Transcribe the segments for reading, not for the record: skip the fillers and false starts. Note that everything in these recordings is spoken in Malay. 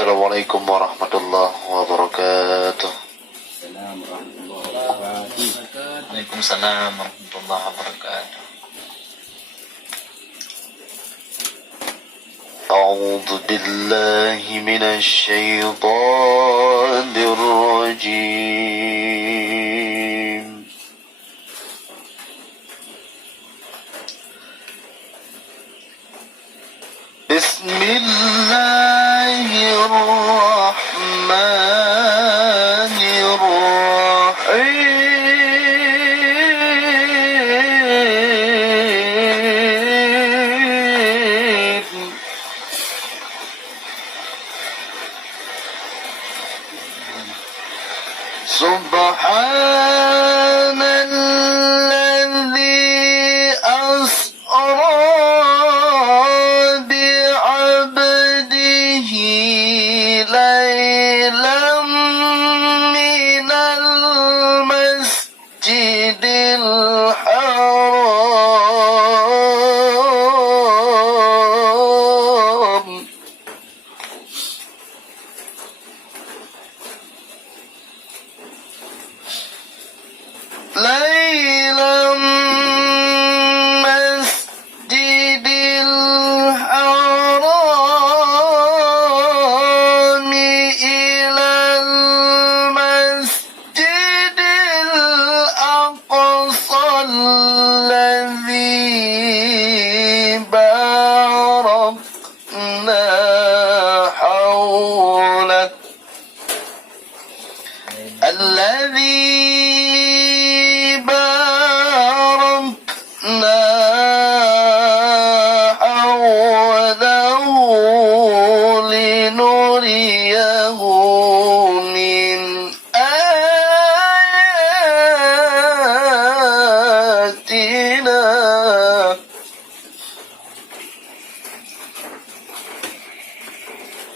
Assalamualaikum warahmatullahi wabarakatuh. Waalaikumsalam warahmatullahi wabarakatuh. A'udzu billahi minasy syaithanir rajim. Bismillahirrahmanirrahim. Subhanalladzi asra bi'abdihi laylan minal masjidil haram Laylan masjidil haram ilal masjidil aqsa alladhi barakna hawlak لنريه من آياتنا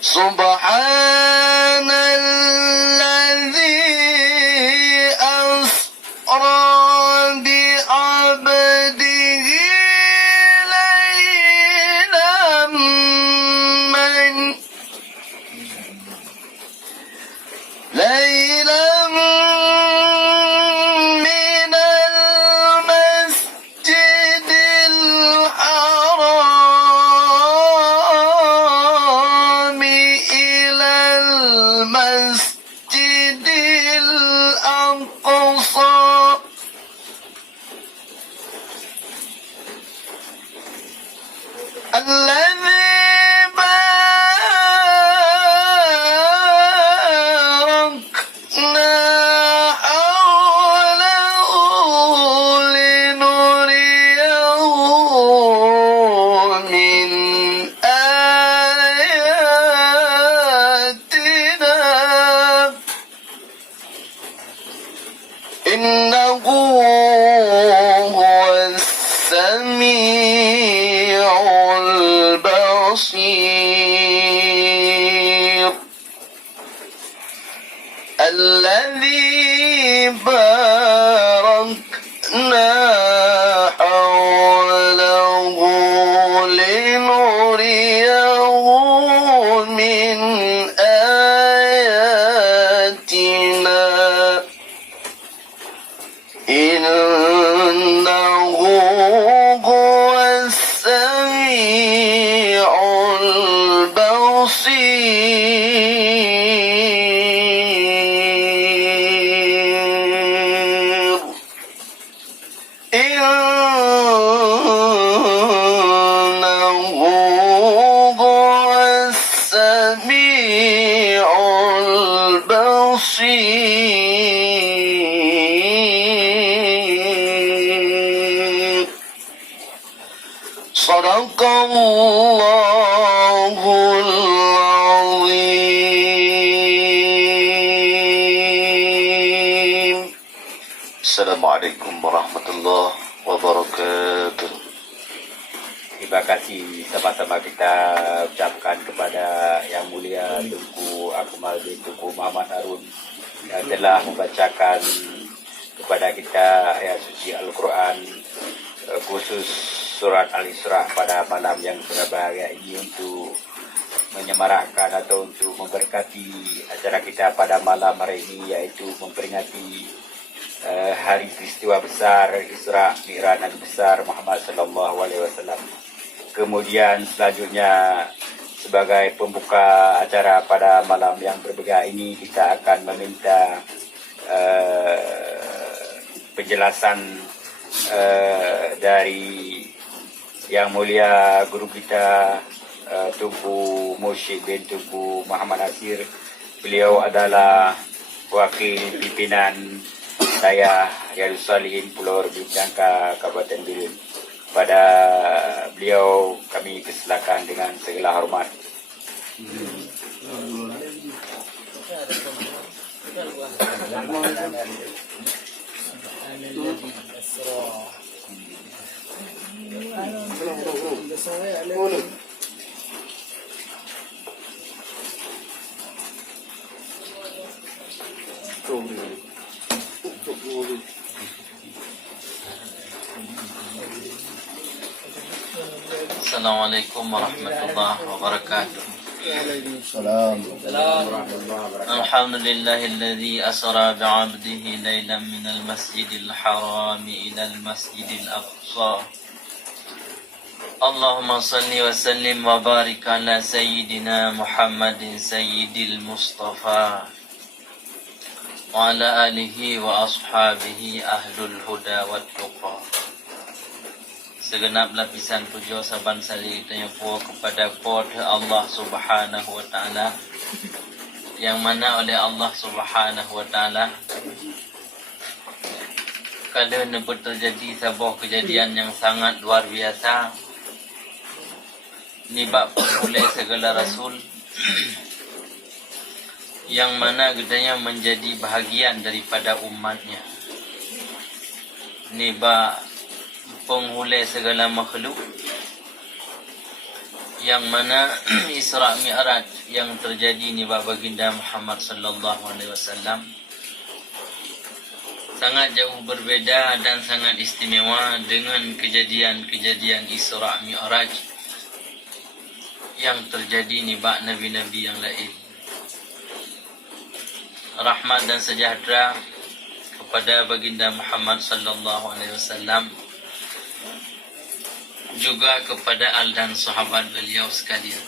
سبحان الذي أسرى بعبده ليلا من المسجد الحرام إلى المسجد الأقصى الذي إنه هو السميع البصير الذي باركنا حوله لنريه من آياتنا إنه هو السميع البصير إنه هو السميع البصير صدق الله العظيم. Assalamualaikum warahmatullahi wabarakatuh. Terima kasih sama-sama kita ucapkan kepada Yang Mulia Tunku Akmal bin Tunku Muhammad Harun yang telah membacakan kepada kita ayat suci Al-Quran khusus surat Al-Isra pada malam yang berbahagia ini untuk menyemarakkan atau untuk memberkati acara kita pada malam hari ini, yaitu memperingati hari peristiwa besar Isra Mi'raj Nabi besar Muhammad sallallahu alaihi wasallam. Kemudian selanjutnya sebagai pembuka acara pada malam yang berbeda ini, kita akan meminta penjelasan dari Yang Mulia guru kita Tunku Mursyid bin Tunku Muhammad Nasir. Beliau adalah wakil pimpinan saya Riyadhus Shalihin Pulau Rebit Jangka Kabupaten Bilin. Pada beliau kami persilakan dengan segala hormat. Assalamualaikum warahmatullahi wabarakatuh. Alhamdulillahilladzi asra bi'abdihi laylan minal masjidil harami ilal masjidil aqsa. Allahumma salli wa sallim wa barik ala sayyidina Muhammadin sayyidil Mustafa wa ala alihi wa ashabihi ahlul huda wat tuqa. Segenap lapisan puja saban sali tanya puas kepada Allah Subhanahu wa taala, yang mana oleh Allah Subhanahu wa taala kalau nebut terjadi sebuah kejadian yang sangat luar biasa, nibak oleh segala rasul yang mana gedanya menjadi bahagian daripada umatnya, nibak penghulai segala makhluk, yang mana Isra Mi'raj yang terjadi ni baginda Muhammad sallallahu alaihi wasallam sangat jauh berbeza dan sangat istimewa dengan kejadian-kejadian Isra Mi'raj yang terjadi ni nabi-nabi yang lain. Rahmat dan sejahtera kepada baginda Muhammad sallallahu alaihi wasallam, juga kepada al dan sahabat beliau sekalian.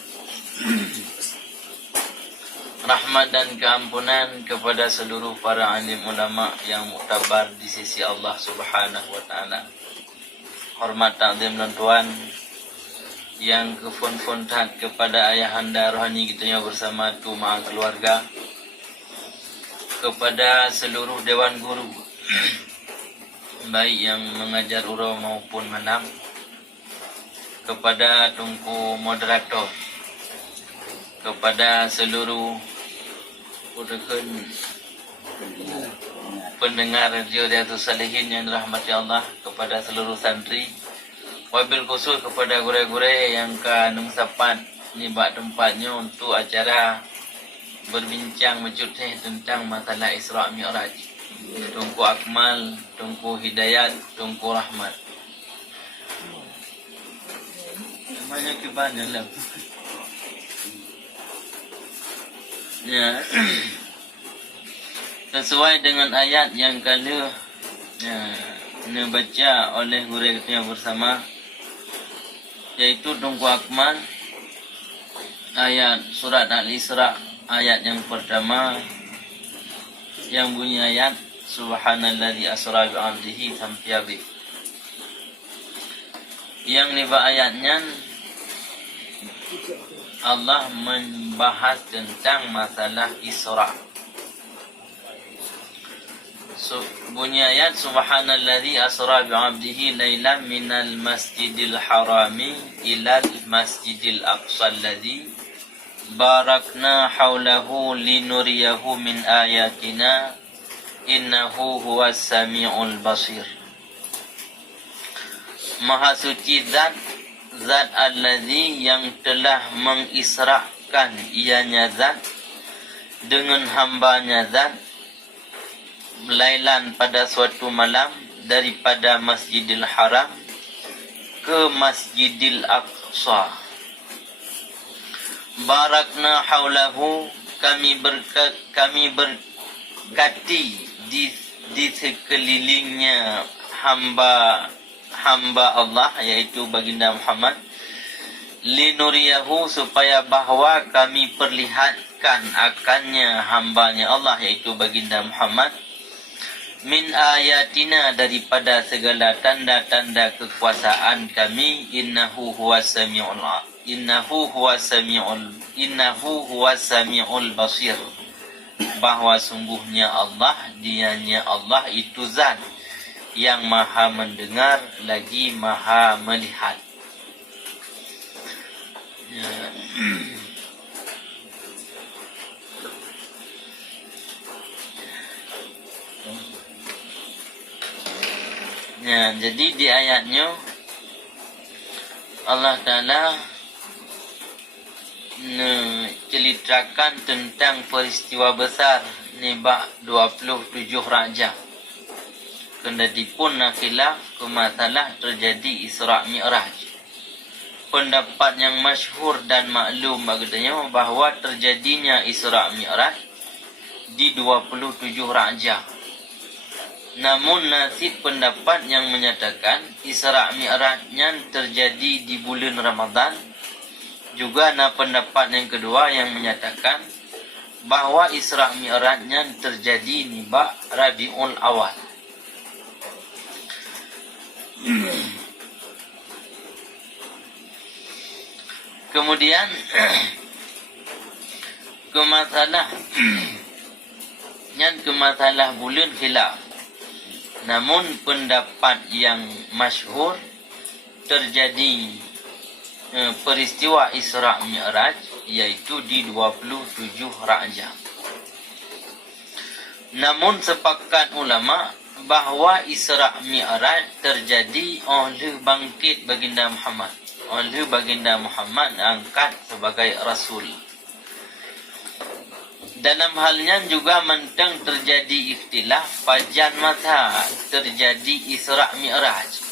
Rahmat dan keampunan kepada seluruh para alim ulama yang muktabar di sisi Allah Subhanahu wa taala. Hormat takzim dan tuan yang kefun-funtat kepada ayahanda rohani kita yang bersama tu ma'a keluarga, kepada seluruh dewan guru baik yang mengajar urau maupun malam, kepada Tunku moderator, kepada seluruh pendengar radio Riyadhus Shalihin yang dirahmati Allah, kepada seluruh santri, wabil khusus kepada gure-gure yang kanung sapat nibak tempatnya untuk acara berbincang mencutih tentang masalah Isra Mi'raj. Tunku Akmal, Tunku Hidayat, Tunku Rahmat. Banyak kebanyakan lah. Ya. Sesuai dengan ayat yang kala dibaca oleh guru kita bersama, yaitu Tunku Akmal, ayat surat Al-Isra ayat yang pertama yang bunyi ayat Subhanalladzi asra bi'abdihi sampai habis. Yang niba ayatnya Allah membahas tentang masalah Isra. Bunyi ayat Subhanalladzi asra bi'abdihi laylan minal masjidil harami ilal masjidil aqsa alladzi barakna haulahu linuriyahu min ayatina innahu huwas sami'ul basir. Maha suci zat allazi yang telah mengisrakan ianya zat dengan hambanya zat lailan pada suatu malam daripada Masjidil Haram ke Masjidil Aqsa. barakna haulahu, kami berkati di sekelilingnya hamba Allah, yaitu baginda Muhammad, linuriyahu, supaya bahwa kami perlihatkan akannya hambanya Allah, yaitu baginda Muhammad, min ayatina, daripada segala tanda-tanda kekuasaan kami, innahu huwas samiul basir, bahwa sungguhnya Allah, dianya Allah itu zat yang maha mendengar lagi maha melihat. Jadi di ayatnya Allah Ta'ala ceritakan tentang peristiwa besar nibak 27 raja. Kendati pun khilaf ke masalah terjadi Isra' Mi'raj. Pendapat yang masyhur dan maklum bagainya bahawa terjadinya Isra' Mi'raj di 27 raja. Namun nasib pendapat yang menyatakan Isra' Mi'rajnya terjadi di bulan Ramadan. Juga pendapat yang kedua yang menyatakan bahawa Isra' Mi'rajnya terjadi nibak Rabiul Awal. Kemudian kemasalah bulan khilaf. Namun pendapat yang masyhur terjadi peristiwa Isra' Mi'raj, yaitu di 27 raja. Namun sepakat ulama bahawa Isra' Mi'raj terjadi oleh bangkit baginda Muhammad. Oleh baginda Muhammad angkat sebagai Rasul. Dalam halnya juga mentang terjadi ikhtilaf pajan masa terjadi Isra' Mi'raj.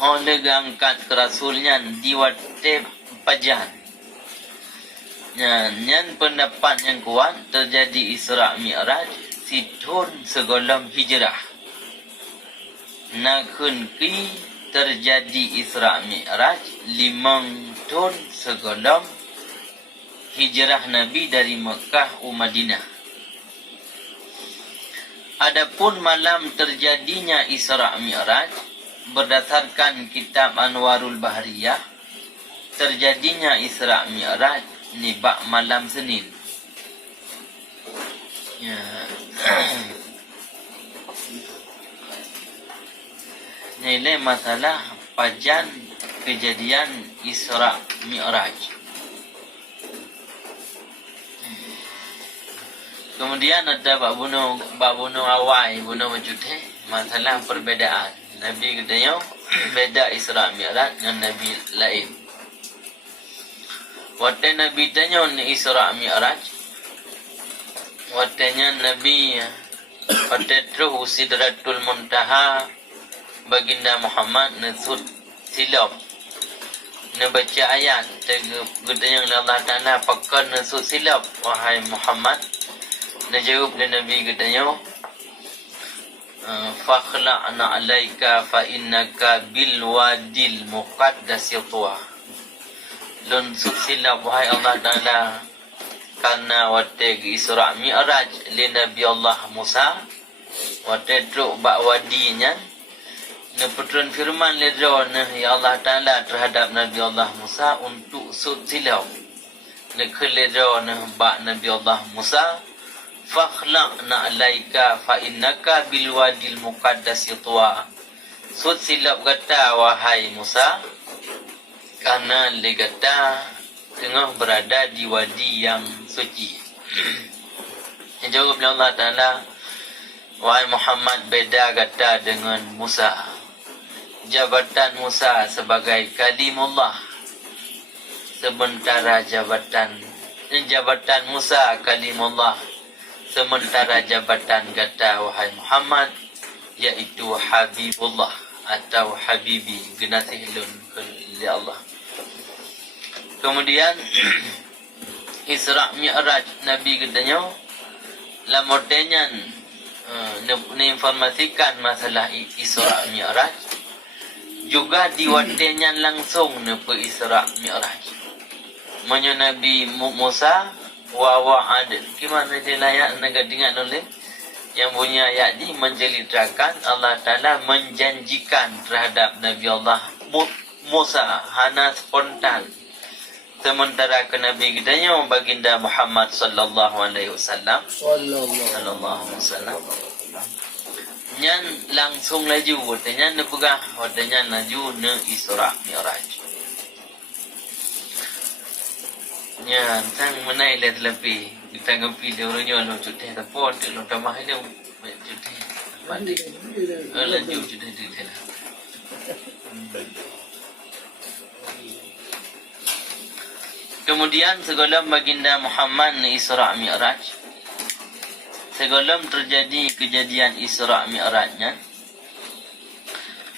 Oleh angkat ke Rasulnya di waktu pajan. Yang pendapat yang kuat terjadi Isra' Mi'raj situn segolong hijrah. Nakun ki terjadi Isra' Mi'raj 5 tahun segolong hijrah Nabi dari Mekah ke Madinah. Adapun malam terjadinya Isra' Mi'raj, berdasarkan kitab Anwarul Bahriyah, terjadinya Isra' Mi'raj nibak malam Senin. Nilai masalah pajan kejadian Isra' Mi'raj. Kemudian ada bab bunuh awal, bunuh mencuti, masalah perbedaan. Nabi katanya beda Isra' Mi'raj dengan Nabi lain. Waktu Nabi tanya ni Isra' Mi'raj, waktunya Nabi waktu terus Sidratul Muntaha baginda Muhammad nasud silap. Baca ayat katanya Allah Ta'ala pakar nasud silap wahai Muhammad. Najawab dan Nabi katanya fakhla'na alaika fa innaka bil wadil muqaddasi tuwa. Lun silap wahai Allah Ta'ala karena waktu Isra' Mi'raj li Nabi Allah Musa waktu truk bak wadinya neputran firman ledro ya Allah Ta'ala terhadap Nabi Allah Musa untuk sud silap nekul ledro bak Nabi Allah Musa fakhla'na alaika fa innaka bil wadil muqaddasi tuwa. Sud silap kata wahai Musa karena legata tengah berada di wadi yang suci. Jawab Allah Ta'ala, wahai Muhammad beda kata dengan Musa. Jabatan Musa sebagai kalimullah, sementara jabatan Musa kalimullah, sementara jabatan kata wahai Muhammad yaitu Habibullah. atau habibi genasih lun li Allah. Kemudian Isra Mi'raj Nabi katanya lamotenya informasikan masalah Isra Mi'raj juga diwatenya langsung pe Isra Mi'raj. Menyo Nabi Musa wa wa'ad. Gimana dia layak nak dengar oleh yang punya ayat ni menceritakan Allah Ta'ala menjanjikan terhadap Nabi Allah Musa hana spontan. Sementara ke Nabi kitanya baginda Muhammad sallallahu alaihi wasallam nyan langsung laju watanya ne pegah watanya laju ne Isra Mi'raj. Nyan sang menai let lebih kita ngepi dia orangnya lo cuti tapon tu lo tamah dia cuti mandi laju cuti dia. Kemudian segala baginda Muhammad ni Isra Mi'raj. Segala terjadi kejadian Isra Mi'rajnya.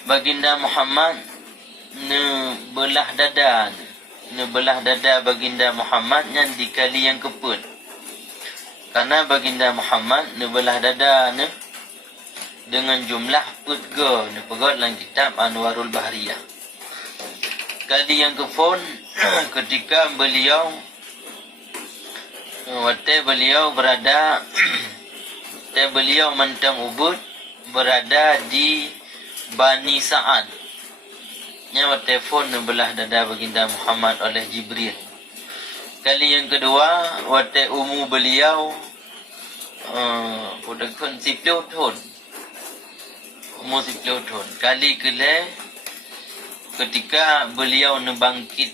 Baginda Muhammad ne belah dada baginda Muhammad yang di kali yang keput. Karena baginda Muhammad ne belah dada ne dengan jumlah putga ne pegot dalam kitab Anwarul Bahriyah. Kali yang kepun ketika beliau berada beliau mentang Ubud berada di Bani Sa'ad. Nya telefon belah dada baginda Muhammad oleh Jibril. Kali yang kedua waktu umur beliau pudakun 10 tahun. Umur 10 tahun. Kali kedua ketika beliau bangkit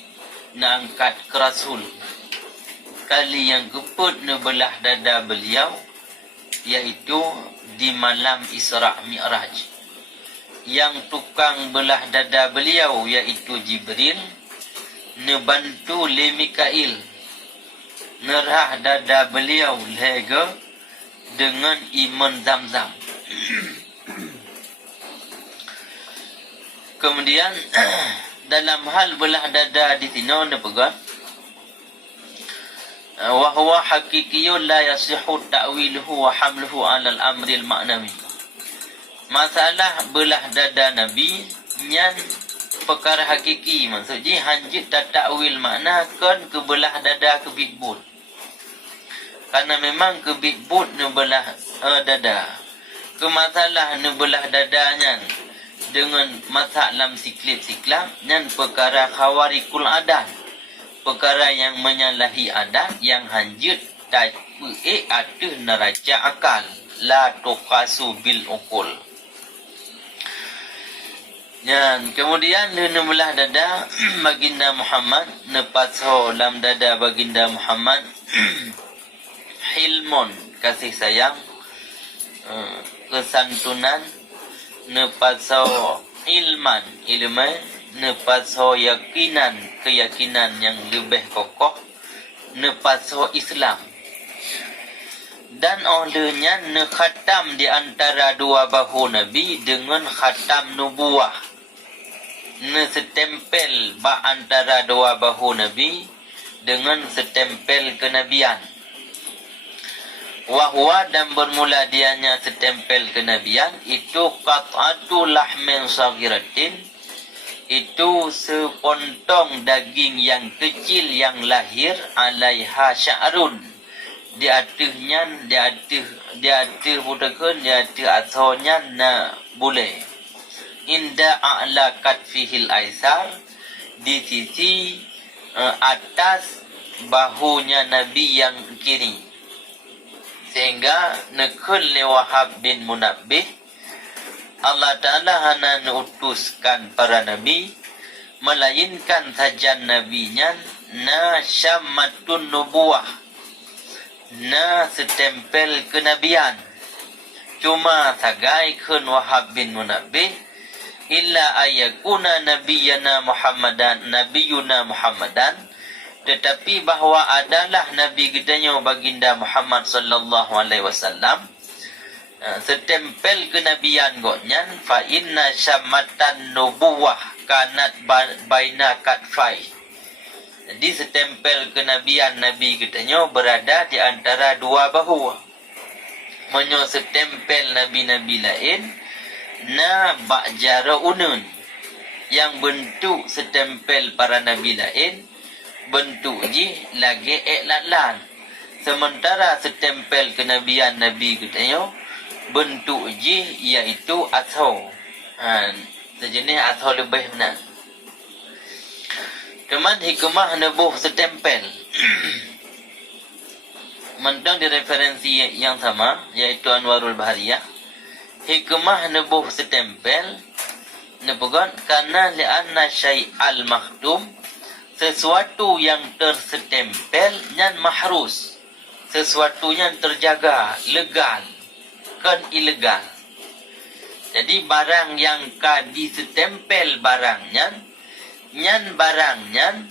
angkat ke Rasul. Kali yang keput belah dada beliau iaitu di malam Isra Mi'raj. Yang tukang belah dada beliau iaitu Jibril bantu le Mikail nerah dada beliau lega dengan iman Zamzam. Kemudian dalam hal belah dada di sini anda pegang wa huwa haqiqiyyun la yasihu ta'wiluhu wa hamluhu 'ala al-amri al-ma'nawi. Masalah belah dada Nabi nyan perkara hakiki, maksudnya hanjit tak takwil makna kan ke belah dada ke bibut. Karena memang ke bibut ne belah dada. Ke masalah ne belah dadanya dengan masak lam siklip-siklam dan perkara khawarikul adat, perkara yang menyalahi adat yang hanjut tak atuh neraca akal la tuqasu bil uqul. Dan kemudian belah dada baginda Muhammad nepatso lam dada baginda Muhammad hilmon kasih sayang, kesantunan, nepatso ilman nepatso keyakinan yang lebih kokoh, nepatso Islam. Dan olehnya khatam di antara dua bahu Nabi dengan khatam nubuah. Setempel antara dua bahu Nabi dengan setempel kenabian. Wahwa dan bermula dianya setempel kenabian itu qat'atu lahmin saghiratin, itu sepontong daging yang kecil yang lahir alaiha sya'run, di atasnya di atas budakan di atas asalnya na boleh inda a'la katfihil aisar, di sisi atas bahunya Nabi yang kiri. Sehingga nekul li Wahab bin Munabbih, Allah Ta'ala hana utuskan para Nabi, melainkan saja Nabinya na syammatun nubuah, na setempel kenabian. Cuma sagai kun Wahab bin Munabbih, illa ayakuna nabiyana Muhammadan, tetapi bahawa adalah Nabi kitanya baginda Muhammad sallallahu alaihi wasallam setempel kenabian goknyan fa inna syamatan nubuwah kanat baina katfai. Jadi setempel kenabian Nabi katanya berada di antara dua bahu. Menyo setempel nabi-nabi lain na ba'jara unun, yang bentuk setempel para nabi lain bentuk ji lagi iklan. Sementara setempel kenabian Nabi katanya bentuk ji iaitu atau sejenis atau lebih benar. Kemudian hikmah nabuh setempel mentang di referensi yang sama, iaitu Anwarul Bahariyah. Hikmah nabuh setempel nabugan karena li'anna syai'al makhdum, sesuatu yang tersetempel nyan mahrus, sesuatu yang terjaga, legal, kan ilegal. Jadi barang yang disetempel barangnya, nyan barangnya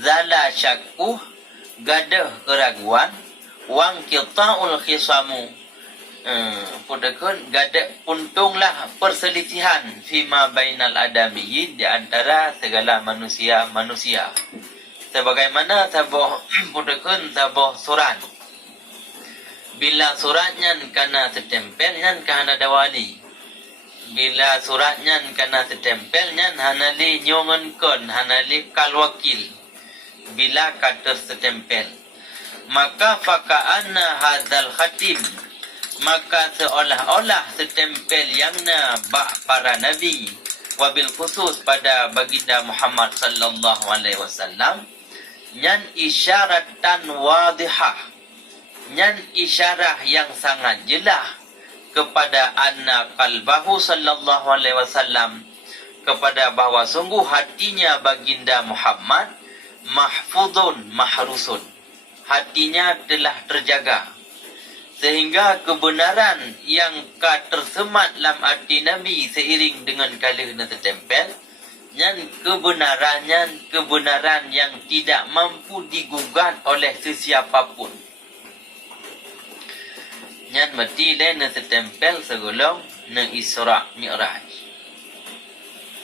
zala syakku, gadah keraguan, wang qita'ul khisamu, pudakun gadah untunglah perselisihan fima bainal adamiyyin, di antara segala manusia. Sebagaimana saboh pudakun saboh surat, bila suratnya kana setempelnya kana dawali, bila suratnya kana setempelnya hanali nyongenkon, hanali kalwakil, bila kater setempel, maka faka'anna hadzal khatim, maka seolah-olah setempel yang para nabi, wabil khusus pada baginda Muhammad sallallahu alaihi wasallam, nyan isyaratan wadihah, nyan isyarah yang sangat jelas kepada anna qalbahu sallallahu alaihi wasallam, kepada bahawa sungguh hatinya baginda Muhammad mahfudun mahrusun, hatinya telah terjaga, sehingga kebenaran yang tersemat dalam hati Nabi seiring dengan kalihna tertempel, yang kebenaran yang tidak mampu digugat oleh sesiapapun. Yang mati lain na tertempel segolong na Isra' Mi'raj.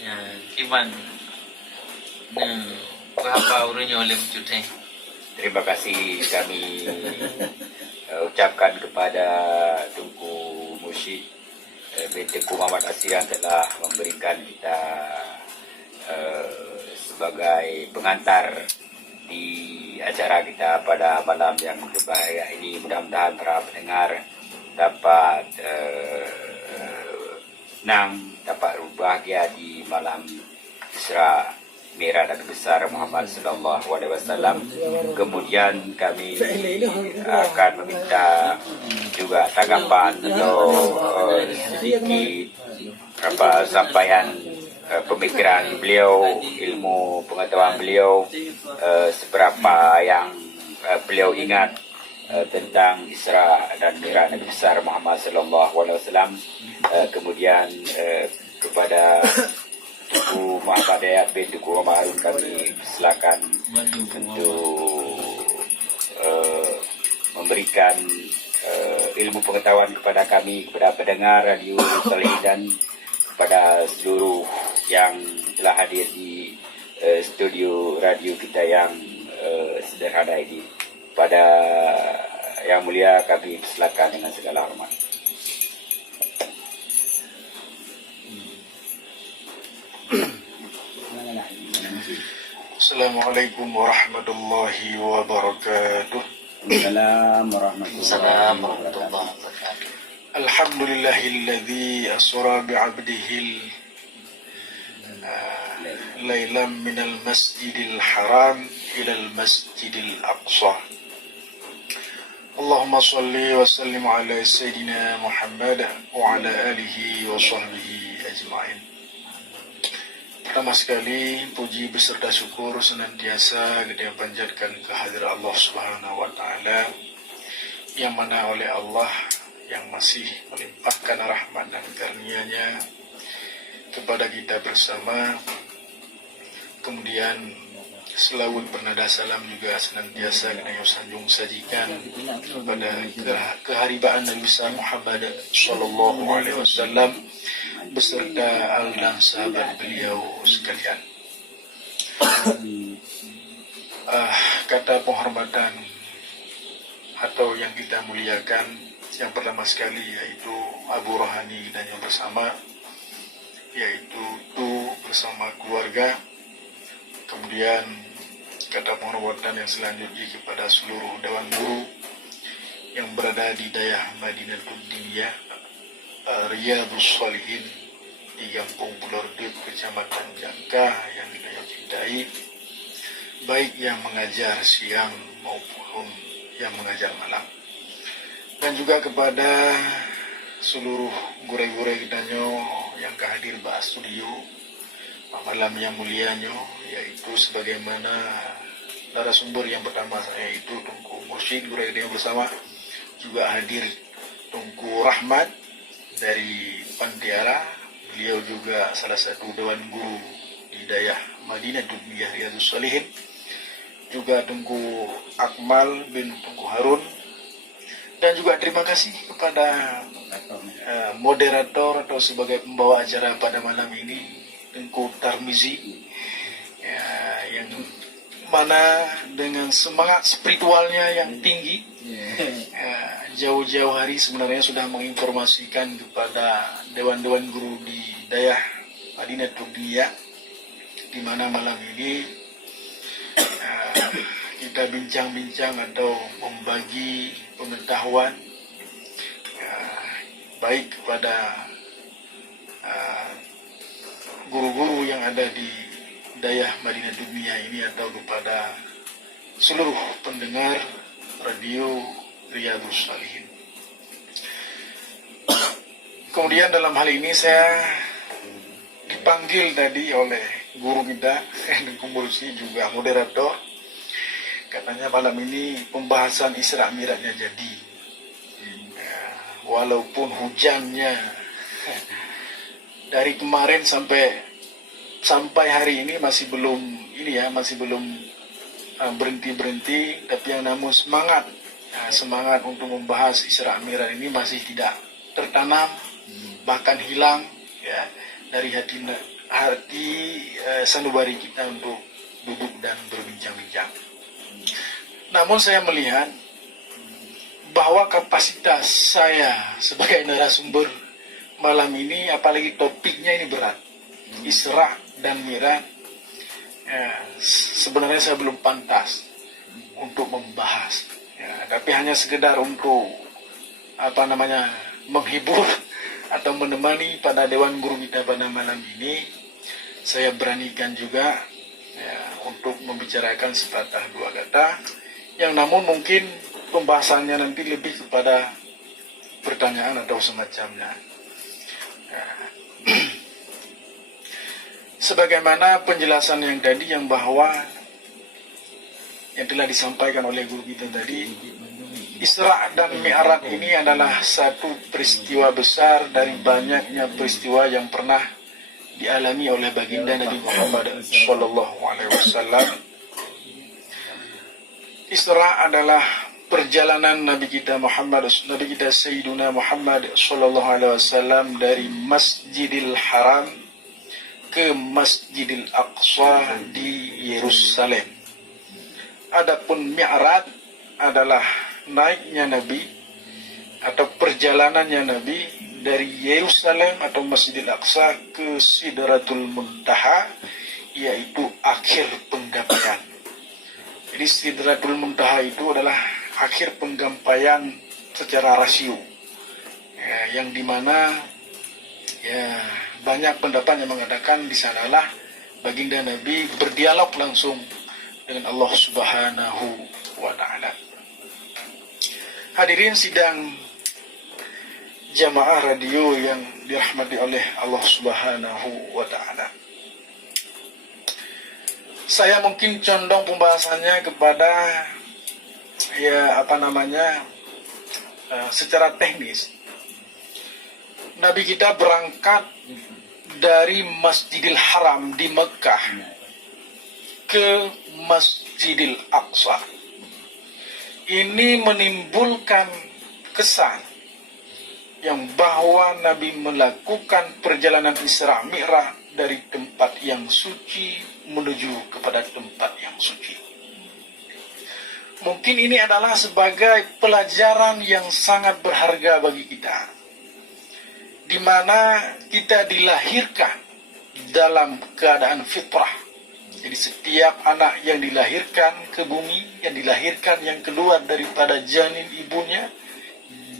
Ya, kiman berapa urunnya oleh mencutai. Terima kasih kami ucapkan kepada Tunku Mursyid binti Tunku Muhammad Asiran telah memberikan kita sebagai pengantar di acara kita pada malam yang berbahagia ini. Mudah-mudahan para pendengar dapat dapat berbahagia di malam Isra' Mi'raj Nabi besar Muhammad sallallahu alaihi wasallam. Kemudian kami akan meminta juga tanggapan atau sedikit sampaian pemikiran beliau, ilmu pengetahuan beliau, seberapa yang beliau ingat tentang Isra dan Mi'raj Nabi besar Muhammad sallallahu alaihi wasallam. Kemudian kepada Tunku Muhammad Dayat bin Tunku Muhammad Harun kami silakan untuk memberikan ilmu pengetahuan kepada kami, kepada pendengar Radio Salih dan kepada seluruh yang telah hadir di studio radio kita yang sederhana ini. Pada yang mulia kami silakan dengan segala hormat. Assalamualaikum warahmatullahi wabarakatuh. Assalamualaikum warahmatullahi wabarakatuh. Alhamdulillahilladzi asra bi'abdihi laylan minal masjidil haram ilal masjidil aqsa. Allahumma salli wa sallim ala sayyidina Muhammad wa ala alihi wa sahbihi ajma'in. Pertama sekali, puji beserta syukur senantiasa kita panjatkan kehadiran Allah Subhanahu wa Ta'ala, yang mana oleh Allah yang masih melimpahkan rahmat dan karunia-Nya kepada kita bersama. Kemudian selawat bernada salam juga senantiasa kita sanjung sajikan kepada keharibaan Nabi besar Muhammad sallallahu alaihi wasallam beserta al dan sahabat beliau sekalian. Kata penghormatan atau yang kita muliakan yang pertama sekali yaitu Abu Rohani dan yang bersama, yaitu Tu bersama keluarga. Kemudian kata penghormatan yang selanjutnya kepada seluruh Dewan Guru yang berada di daerah Madinatul Diniyah, Riyadhus Shalihin di Kampung Pulau Redut, Kecamatan Jangkah yang saya cintai, baik yang mengajar siang maupun yang mengajar malam. Dan juga kepada seluruh gure-gure kita yang kehadir di studio malam yang mulianya, yaitu sebagaimana narasumber yang pertama saya itu Tungku Mursyid gure yang bersama, juga hadir Tungku Rahmat dari Pantiara, beliau juga salah satu Dewan Guru di daerah Madinatul Diniyah Riyadhus Shalihin, juga Tungku Akmal bin Tungku Harun, dan juga terima kasih kepada moderator atau sebagai pembawa acara pada malam ini Tengku Tarmizi, ya, yang mana dengan semangat spiritualnya yang tinggi, jauh-jauh hari sebenarnya sudah menginformasikan kepada dewan-dewan guru di daerah Madinatul Diniyah, di mana malam ini kita bincang-bincang atau membagi pengetahuan baik kepada guru-guru yang ada di daerah Madinatul Diniyah ini atau kepada seluruh pendengar radio Riyadhus Shalihin. Kemudian dalam hal ini saya dipanggil tadi oleh guru kita dan Kumursi juga moderator, katanya malam ini pembahasan Isra Mi'rajnya jadi, walaupun hujannya dari kemarin sampai hari ini masih belum berhenti, tapi yang namun semangat untuk membahas Isra Mi'raj ini masih tidak tertanam, bahkan hilang ya dari hati sanubari kita untuk duduk dan berbincang-bincang. Namun saya melihat bahwa kapasitas saya sebagai narasumber malam ini, apalagi topiknya ini berat, Isra dan Mi'raj, sebenarnya saya belum pantas untuk membahas, tapi hanya sekedar untuk menghibur atau menemani pada Dewan Guru kita pada malam ini. Saya beranikan juga untuk membicarakan sepatah dua kata, yang namun mungkin pembahasannya nanti lebih kepada pertanyaan atau semacamnya. Sebagaimana penjelasan yang tadi, yang bahwa yang telah disampaikan oleh guru kita tadi, Isra dan Mi'raj ini adalah satu peristiwa besar dari banyaknya peristiwa yang pernah dialami oleh baginda Nabi Muhammad sallallahu alaihi wasallam. Isra adalah perjalanan Nabi kita Sayyiduna Muhammad sallallahu alaihi wasallam dari Masjidil Haram ke Masjidil Aqsa di Yerusalem. Adapun Mi'raj adalah naiknya Nabi atau perjalanannya Nabi dari Yerusalem atau Masjidil Aqsa ke Sidratul Muntaha, yaitu akhir penggapaian. Jadi Sidratul Muntaha itu adalah akhir penggapaian secara rasio, yang dimana banyak pendapat yang mengatakan di sanalah baginda Nabi berdialog langsung dengan Allah Subhanahu wa Ta'ala. Hadirin sidang jamaah radio yang dirahmati oleh Allah Subhanahu wa Ta'ala, saya mungkin condong pembahasannya kepada secara teknis. Nabi kita berangkat dari Masjidil Haram di Mekah ke Masjidil Aqsa. Ini menimbulkan kesan yang bahwa Nabi melakukan perjalanan Isra Mi'raj dari tempat yang suci menuju kepada tempat yang suci. Mungkin ini adalah sebagai pelajaran yang sangat berharga bagi kita, di mana kita dilahirkan dalam keadaan fitrah. Jadi setiap anak yang dilahirkan ke bumi, yang dilahirkan, yang keluar daripada janin ibunya,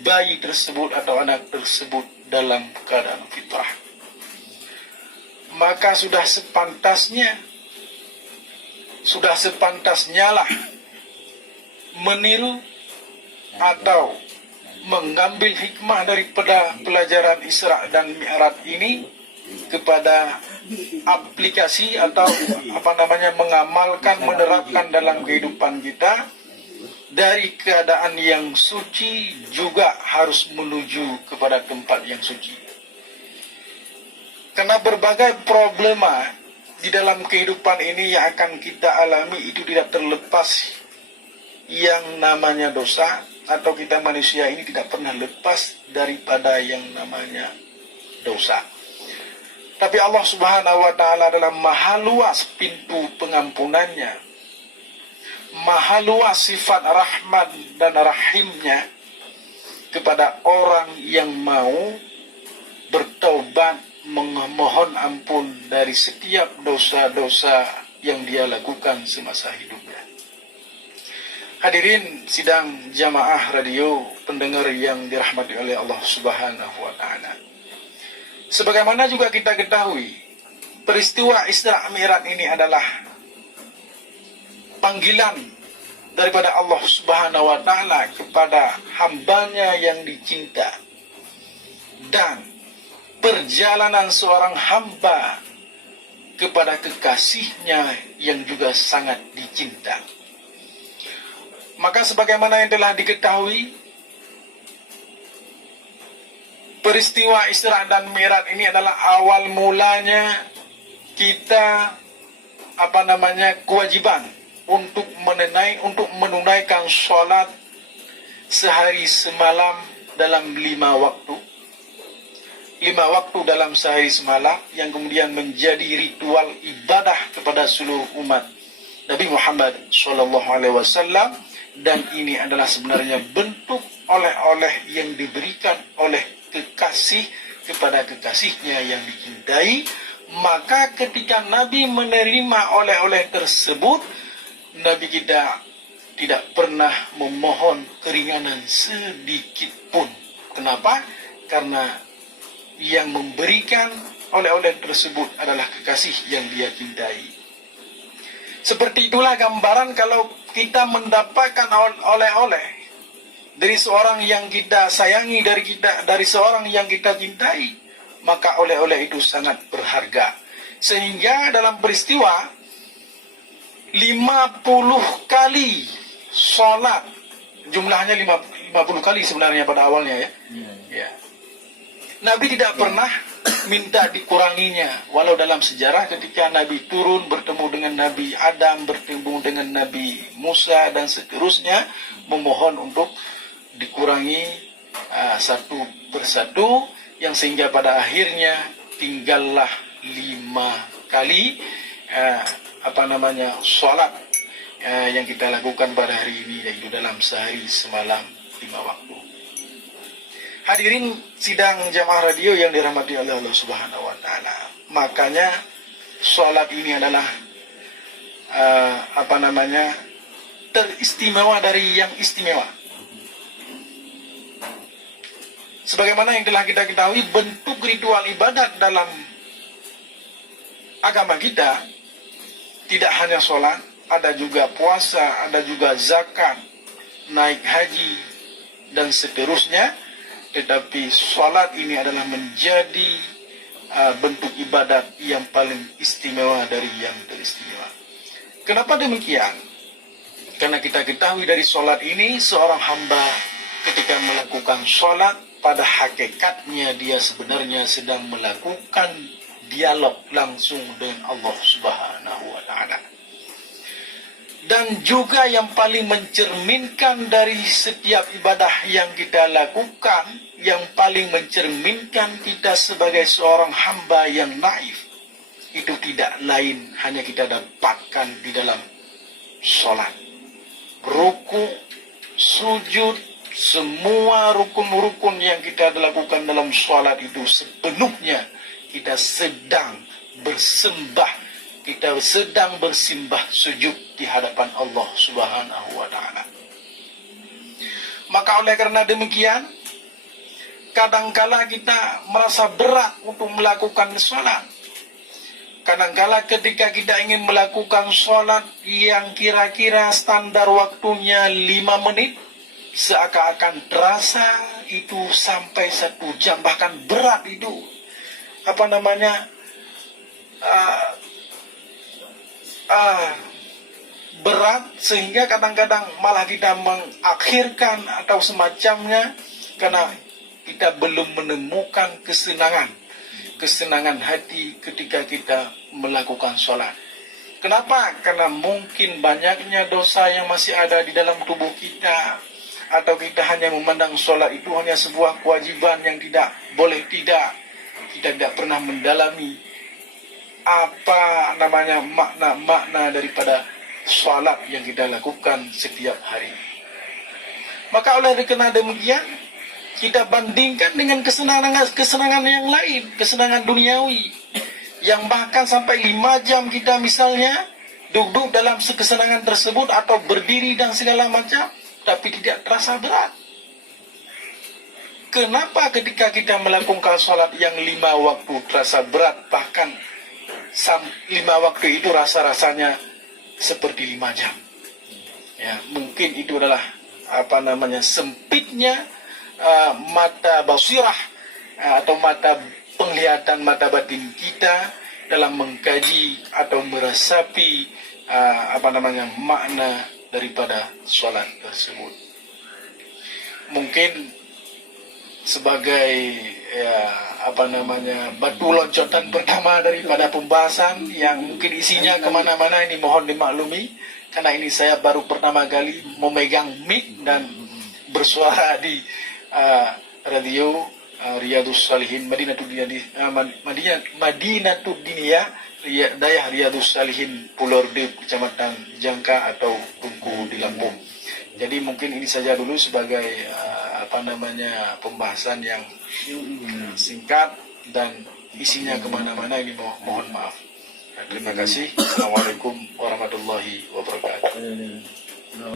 bayi tersebut atau anak tersebut dalam keadaan fitrah. Maka sudah sepantasnya lah meniru atau mengambil hikmah daripada pelajaran Isra dan Mi'raj ini kepada aplikasi atau mengamalkan, menerapkan dalam kehidupan kita. Dari keadaan yang suci juga harus menuju kepada tempat yang suci. Karena berbagai problema di dalam kehidupan ini yang akan kita alami itu tidak terlepas yang namanya dosa, atau kita manusia ini tidak pernah lepas daripada yang namanya dosa. Tapi Allah Subhanahu wa Ta'ala adalah maha luas pintu pengampunannya, maha luas sifat rahmat dan rahimnya kepada orang yang mau bertaubat, memohon ampun dari setiap dosa-dosa yang dia lakukan semasa hidupnya. Hadirin sidang jamaah radio, pendengar yang dirahmati oleh Allah Subhanahu wa Ta'ala. Sebagaimana juga kita ketahui, peristiwa Isra Mi'raj ini adalah panggilan daripada Allah Subhanahu wa Ta'ala kepada hambanya yang dicinta, dan perjalanan seorang hamba kepada kekasihnya yang juga sangat dicinta. Maka sebagaimana yang telah diketahui, peristiwa Isra dan Mi'raj ini adalah awal mulanya kita kewajiban untuk menunaikan sholat sehari semalam dalam 5 waktu. 5 waktu dalam sehari semalam yang kemudian menjadi ritual ibadah kepada seluruh umat Nabi Muhammad SAW, dan ini adalah sebenarnya bentuk oleh-oleh yang diberikan oleh kekasih kepada kekasihnya yang dicintai. Maka ketika Nabi menerima oleh-oleh tersebut, Nabi kita tidak pernah memohon keringanan sedikit pun. Kenapa? Karena yang memberikan oleh-oleh tersebut adalah kekasih yang dia cintai. Seperti itulah gambaran kalau kita mendapatkan oleh-oleh dari seorang yang kita sayangi, dari seorang yang kita cintai, maka oleh-oleh itu sangat berharga. Sehingga dalam peristiwa 50 kali sholat, jumlahnya 50 kali sebenarnya pada awalnya ya. Nabi tidak pernah minta dikuranginya. Walau dalam sejarah ketika Nabi turun bertemu dengan Nabi Adam, bertemu dengan Nabi Musa dan seterusnya, memohon untuk dikurangi satu persatu, yang sehingga pada akhirnya tinggallah 5 kali sholat yang kita lakukan pada hari ini, yaitu dalam sehari semalam 5 waktu. Hadirin sidang jamaah radio yang dirahmati oleh Allah Subhanahu wa Ta'ala. Makanya sholat ini adalah teristimewa dari yang istimewa. Sebagaimana yang telah kita ketahui, bentuk ritual ibadat dalam agama kita tidak hanya sholat, ada juga puasa, ada juga zakat, naik haji, dan seterusnya. Tetapi sholat ini adalah menjadi bentuk ibadat yang paling istimewa dari yang teristimewa. Kenapa demikian? Karena kita ketahui dari sholat ini, seorang hamba ketika melakukan sholat, pada hakikatnya dia sebenarnya sedang melakukan dialog langsung dengan Allah Subhanahu wa Ta'ala. dan juga yang paling mencerminkan dari setiap ibadah yang kita lakukan, yang paling mencerminkan kita sebagai seorang hamba yang naif, itu tidak lain hanya kita dapatkan di dalam sholat. Ruku, sujud, semua rukun-rukun yang kita lakukan dalam sholat itu sepenuhnya kita sedang bersembah, kita sedang bersimbah sujud di hadapan Allah Subhanahu wa Ta'ala. Maka oleh karena demikian, kadangkala kita merasa berat untuk melakukan sholat. Kadangkala ketika kita ingin melakukan sholat yang kira-kira standar waktunya 5 menit, seakan-akan terasa itu sampai 1 jam, bahkan berat itu. Berat sehingga kadang-kadang malah kita mengakhirkan atau semacamnya karena kita belum menemukan kesenangan hati ketika kita melakukan sholat. Kenapa? Karena mungkin banyaknya dosa yang masih ada di dalam tubuh kita, atau kita hanya memandang sholat itu hanya sebuah kewajiban yang kita tidak pernah mendalami apa namanya makna daripada salat yang kita lakukan setiap hari. Maka oleh karena demikian, kita bandingkan dengan kesenangan yang lain, kesenangan duniawi, yang bahkan sampai 5 jam kita misalnya duduk dalam kesenangan tersebut atau berdiri dan segala macam, tapi tidak terasa berat. Kenapa ketika kita melakukan salat yang 5 waktu terasa berat, bahkan 5 waktu itu rasa-rasanya seperti 5 jam. Ya, mungkin itu adalah sempitnya mata basirah atau mata penglihatan, mata batin kita dalam mengkaji atau meresapi makna daripada sholat tersebut. Mungkin sebagai batu loncotan pertama daripada pembahasan yang mungkin isinya kemana-mana, ini mohon dimaklumi karena ini saya baru pertama kali memegang mic dan bersuara di radio Riyadhus Shalihin Madinatul Diniyah Dayah Riyadhus Shalihin Pulau Erdib, Kecamatan Jangka atau Tungku di Lampung. Jadi mungkin ini saja dulu sebagai pembahasan yang singkat dan isinya kemana-mana, ini mohon maaf. Terima kasih. Assalamualaikum warahmatullahi wabarakatuh.